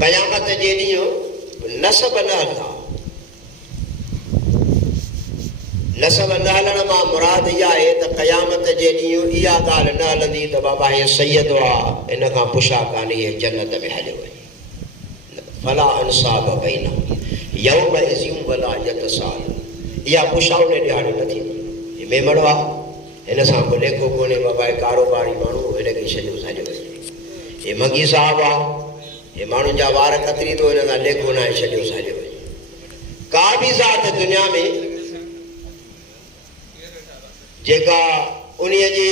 قیامت جے ॾींहुं नसब न हलंदा। नसब न हलण मां मुराद इहा आहे त क़यामत जे ॾींहुं इहा ॻाल्हि न हलंदी त बाबा हे सैयद आहे, इन खां पुछा कान्हे, हे जन्नत में हलियो वञे। फला अंसाब बैनहुम यौमइज़ वला यतसाअलून। इहा पुछा उन ॾियारे न थींदी। हे मेमणो आहे, हिन सां को लेखो कोन्हे, बाबा हे कारोबारी माण्हू, हिनखे छॾियो साॼो वञे। हे मंगी साहब आहे, हे माण्हुनि जा वार कतरींदो, हिन सां लेखो न आहे, छॾियो साॼो वञे। का बि ज़ात दुनिया में जेका उन्हीअ जे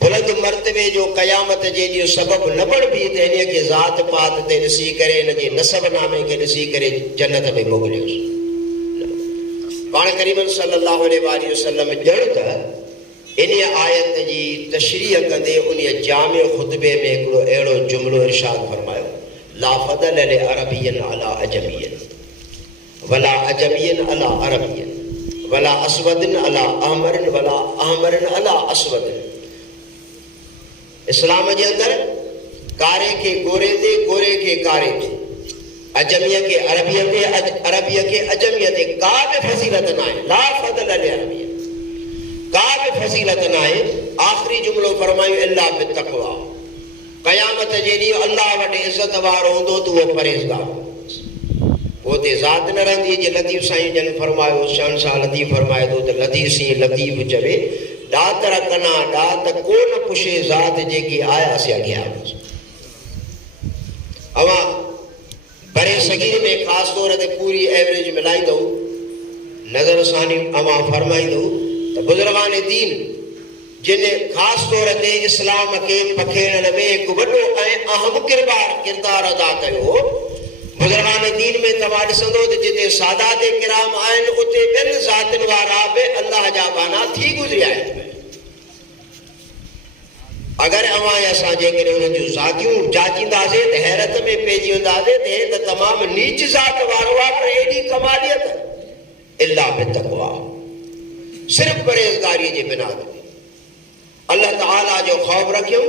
बुलंद मर्तबे जो क़यामत जे ॾींहुं सबबु न बणिबी त हिन खे ज़ात पात ते ॾिसी करे, हिन जे नसब नामे खे ॾिसी करे जन्नत में मोकिलियोसि। पाण करीबन सल्लल्लाहु अलैहि वसल्लम ॼण त इन आयत जी तशरीह कंदे उन जामिअ ख़ुतबे में हिकिड़ो अहिड़ो जुमिलो इरशाद फरमायो, ला फदल लिअरबियन अला अजमियन वला अजमियन अला अरबियन वला असवदन अला अहमरन वला अहमरन अला असवदन। इस्लाम जे अंदरि कारे खे गोरे ते, गोरे खे कारे ते, अजमीअ खे अरबीअ ते, अरबीअ खे अजमीअ ते का बि फज़ीलत न आहे। ला फदल लिअरबियन, का बि फज़ीलत न आहे। आख़िरी जुमिलो फरमायूं इल्ला बितक़वा। क़यामत जे ॾींहुं अल्लाह वटि इज़त वारो हूंदो त उहो परहेज़गार। पोइ ज़ात न रहंदी। जे लतीफ़ साईं जन फरमायो, शहंशाह लतीफ़ फरमाए थो त लतीफ़ सी लतीफ़ चवे, ॾातर कना ॾात को न पुछे ज़ात जेकी आयासीं अॻियां। अवां बरे सगीर में ख़ासि तौर ते पूरी एवरेज मिलाईंदो नज़र सानी अवां फरमाईंदो त बुज़ुर्गान दीन जिन ख़ासि तौर ते इस्लाम खे पखेड़ण में हिकु वॾो ऐं अहम किरदारु अदा कयो। बुज़ुर्गान दीन में तव्हां ॾिसंदो त जिते सादात किराम आहिनि उते ॿियनि ज़ातियुनि वारा बि अल्लाह जा बाना थी गुज़रिया आहिनि। अगरि अवां असां जेकॾहिं उन्हनि जूं ज़ातियूं जाचींदासीं त हैरत में पइजी वेंदासीं त हे त तमामु नीच ज़ात वारो आहे, पर एॾी कमालियत इल्ला बितक़वा, सिर्फ़ु परहेज़गारीअ जे बिना ते अल्लाह ताला जो ख़ौफ़ रखियूं,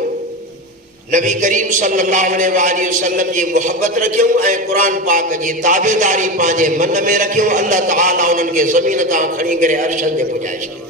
नबी करीम सल्लल्लाहु अलैहि वसल्लम जी मुहबत रखियूं ऐं क़ुरान पाक जी ताबेदारी पंहिंजे मन में रखियूं। अल्लाह ताला उन्हनि खे ज़मीन तां खणी करे अर्शनि ते पुॼाए छॾियो।